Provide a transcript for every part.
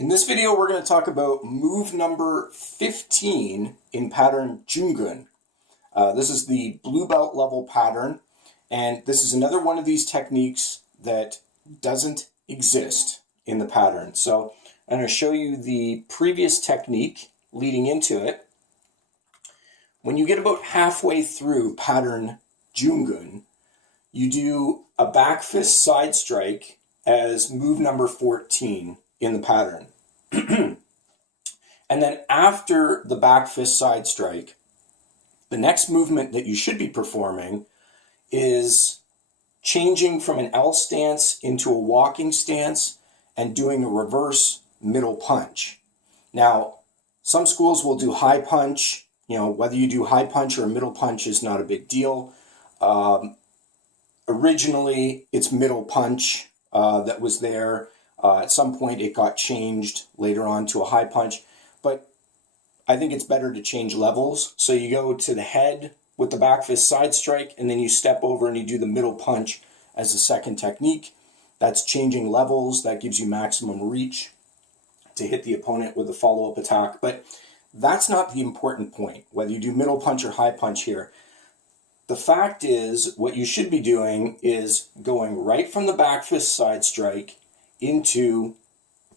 In this video, we're going to talk about move number 15 in pattern Joong-Gun. This is the blue belt level pattern, and this is another one of these techniques that doesn't exist in the pattern. So I'm going to show you the previous technique leading into it. When you get about halfway through pattern Joong-Gun, you do a back fist side strike as move number 14 in the pattern. And then after the back fist side strike, the next movement that you should be performing is changing from an L stance into a walking stance and doing a reverse middle punch. Now, some schools will do high punch. You know, whether you do high punch or a middle punch is not a big deal. Originally, it's middle punch that was there. At some point, it got changed later on to a high punch, but I think it's better to change levels. So you go to the head with the back fist side strike, and then you step over and you do the middle punch as the second technique. That's changing levels. That gives you maximum reach to hit the opponent with a follow-up attack. But that's not the important point, whether you do middle punch or high punch here. The fact is, what you should be doing is going right from the back fist side strike into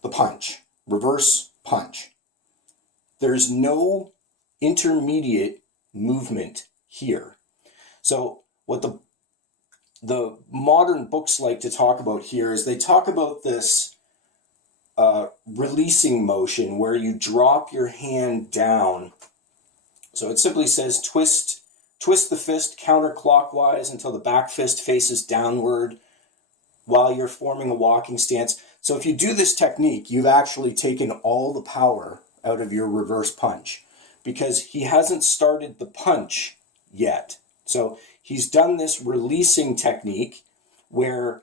the punch, reverse punch. There's no intermediate movement here. So what the modern books like to talk about here is they talk about this releasing motion where you drop your hand down. So it simply says twist the fist counterclockwise until the back fist faces downward while you're forming a walking stance. So if you do this technique, you've actually taken all the power out of your reverse punch because he hasn't started the punch yet. So he's done this releasing technique where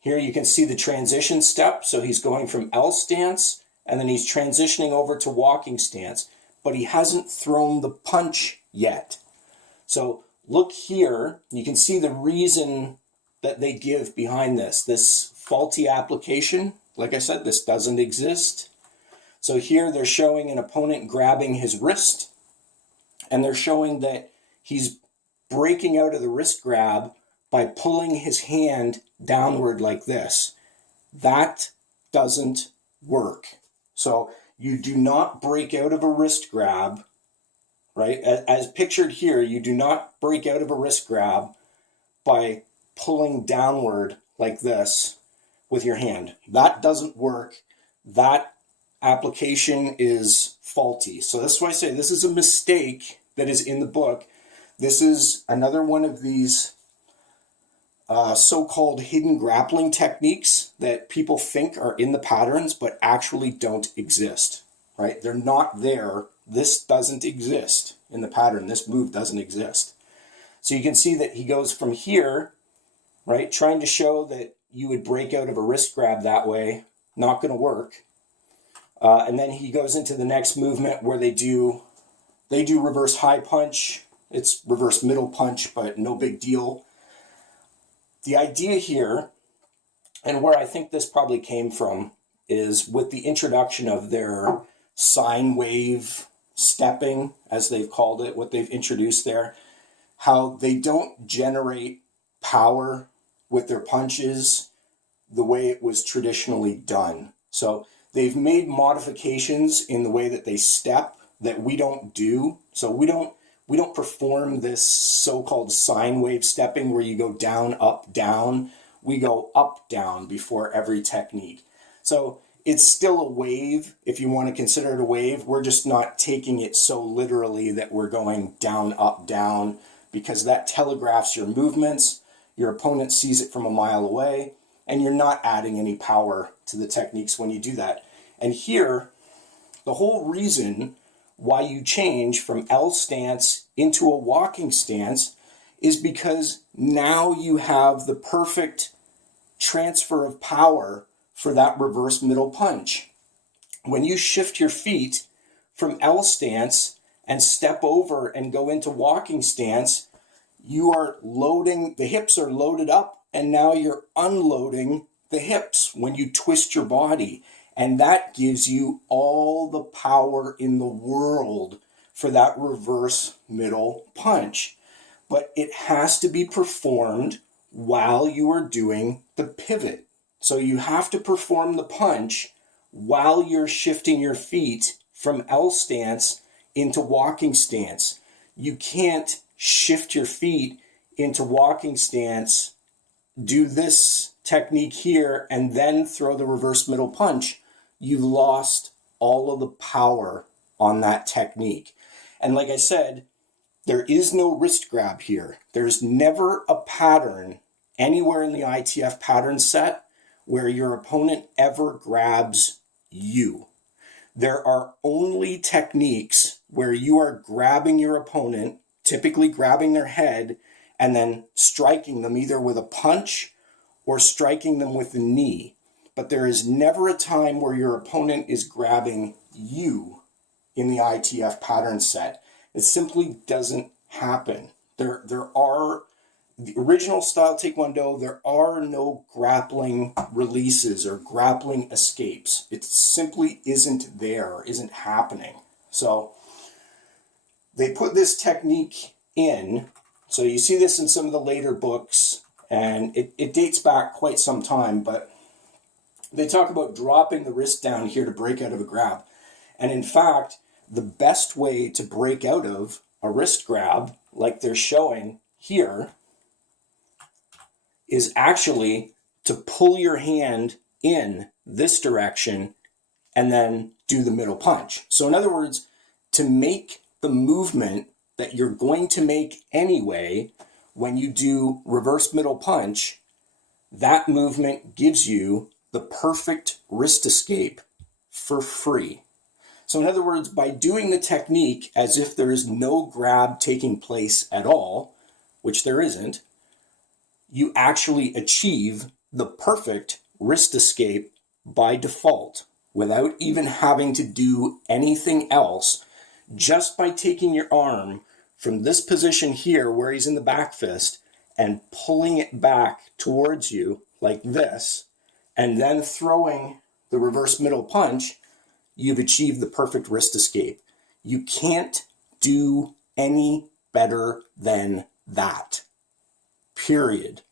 here you can see the transition step. So he's going from L stance and then he's transitioning over to walking stance, but he hasn't thrown the punch yet. So look here, you can see the reason that they give behind this faulty application. Like I said, this doesn't exist. So here they're showing an opponent grabbing his wrist, and they're showing that he's breaking out of the wrist grab by pulling his hand downward like this. That doesn't work. So you do not break out of a wrist grab, right? As pictured here, you do not break out of a wrist grab by pulling downward like this with your hand. That doesn't work. That application is faulty. So that's why I say this is a mistake that is in the book. This is another one of these so-called hidden grappling techniques that people think are in the patterns but actually don't exist, right? They're not there. This doesn't exist in the pattern. This move doesn't exist. So you can see that he goes from here, right, trying to show that you would break out of a wrist grab that way. Not going to work. And then he goes into the next movement where they do reverse high punch. It's reverse middle punch, but no big deal. The idea here, and where I think this probably came from, is with the introduction of their sine wave stepping, as they've called it, what they've introduced there, how they don't generate power with their punches the way it was traditionally done. So they've made modifications in the way that they step that we don't do. So we don't perform this so-called sine wave stepping where you go down, up, down. We go up, down before every technique. So it's still a wave if you want to consider it a wave. We're just not taking it so literally that we're going down, up, down, because that telegraphs your movements. Your opponent sees it from a mile away, and you're not adding any power to the techniques when you do that. And here, the whole reason why you change from L stance into a walking stance is because now you have the perfect transfer of power for that reverse middle punch. When you shift your feet from L stance and step over and go into walking stance, you are loading, the hips are loaded up, and now you're unloading the hips when you twist your body. And that gives you all the power in the world for that reverse middle punch. But it has to be performed while you are doing the pivot. So you have to perform the punch while you're shifting your feet from L stance into walking stance. You can't shift your feet into walking stance, do this technique here, and then throw the reverse middle punch. You've lost all of the power on that technique. And like I said, there is no wrist grab here. There's never a pattern anywhere in the ITF pattern set where your opponent ever grabs you. There are only techniques where you are grabbing your opponent, typically grabbing their head, and then striking them either with a punch or striking them with the knee. But there is never a time where your opponent is grabbing you in the ITF pattern set. It simply doesn't happen. There are, the original style Taekwondo, there are no grappling releases or grappling escapes. It simply isn't there, isn't happening. So they put this technique in. So you see this in some of the later books, and it dates back quite some time, but they talk about dropping the wrist down here to break out of a grab. And in fact, the best way to break out of a wrist grab, like they're showing here, is actually to pull your hand in this direction and then do the middle punch. So in other words, to make the movement that you're going to make anyway when you do reverse middle punch, that movement gives you the perfect wrist escape for free. So in other words, by doing the technique as if there is no grab taking place at all, which there isn't, you actually achieve the perfect wrist escape by default without even having to do anything else, just by taking your arm from this position here where he's in the back fist and pulling it back towards you like this, and then throwing the reverse middle punch. You've achieved the perfect wrist escape. You can't do any better than that. Period.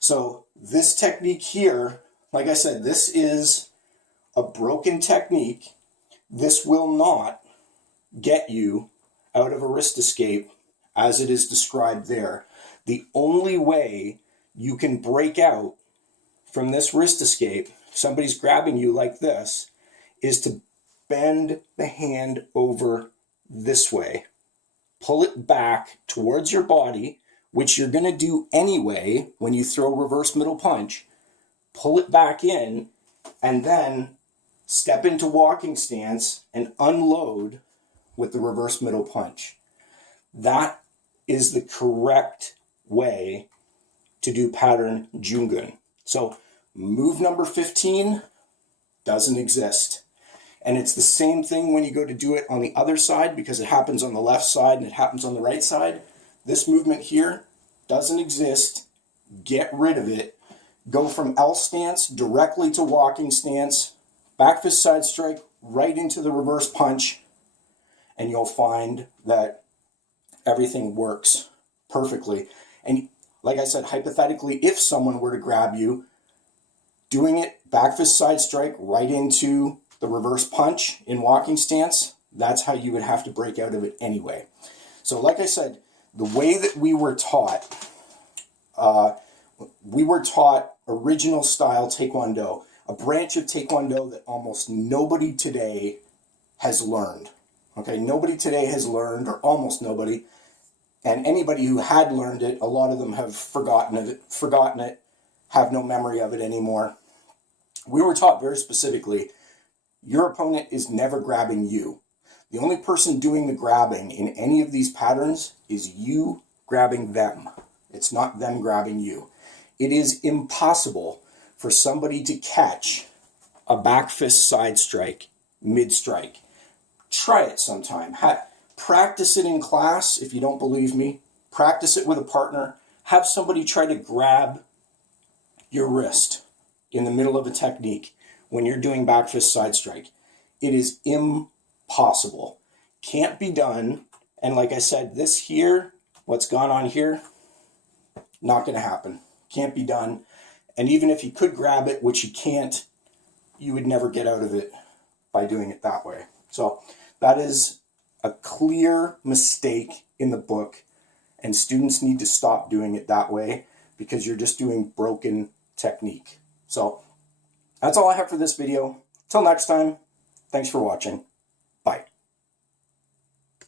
So this technique here, like I said, this is a broken technique. This will not get you out of a wrist escape as it is described there. The only way you can break out from this wrist escape, if somebody's grabbing you like this, is to bend the hand over this way. Pull it back towards your body, which you're going to do anyway when you throw reverse middle punch. Pull it back in, and then step into walking stance and unload with the reverse middle punch. That is the correct way to do pattern Joong-Gun. So move number 15 doesn't exist. And it's the same thing when you go to do it on the other side, because it happens on the left side and it happens on the right side. This movement here doesn't exist. Get rid of it. Go from L stance directly to walking stance, back fist side strike, right into the reverse punch, and you'll find that everything works perfectly. And like I said, hypothetically, if someone were to grab you, doing it back fist side strike right into the reverse punch in walking stance, that's how you would have to break out of it anyway. So like I said, the way that we were taught original style Taekwondo, a branch of Taekwondo that almost nobody today has learned. Okay, nobody today has learned, or almost nobody, and anybody who had learned it, a lot of them have forgotten it, have no memory of it anymore. We were taught very specifically, your opponent is never grabbing you. The only person doing the grabbing in any of these patterns is you grabbing them. It's not them grabbing you. It is impossible for somebody to catch a back fist side strike mid-strike. Try it sometime. Practice it in class if you don't believe me. Practice it with a partner. Have somebody try to grab your wrist in the middle of a technique. when you're doing back fist side strike. It is impossible. Can't be done. And like I said, this here, what's gone on here, not going to happen. Can't be done. And even if you could grab it, which you can't, you would never get out of it by doing it that way. So that is a clear mistake in the book, and students need to stop doing it that way because you're just doing broken technique. So that's all I have for this video. Till next time, thanks for watching.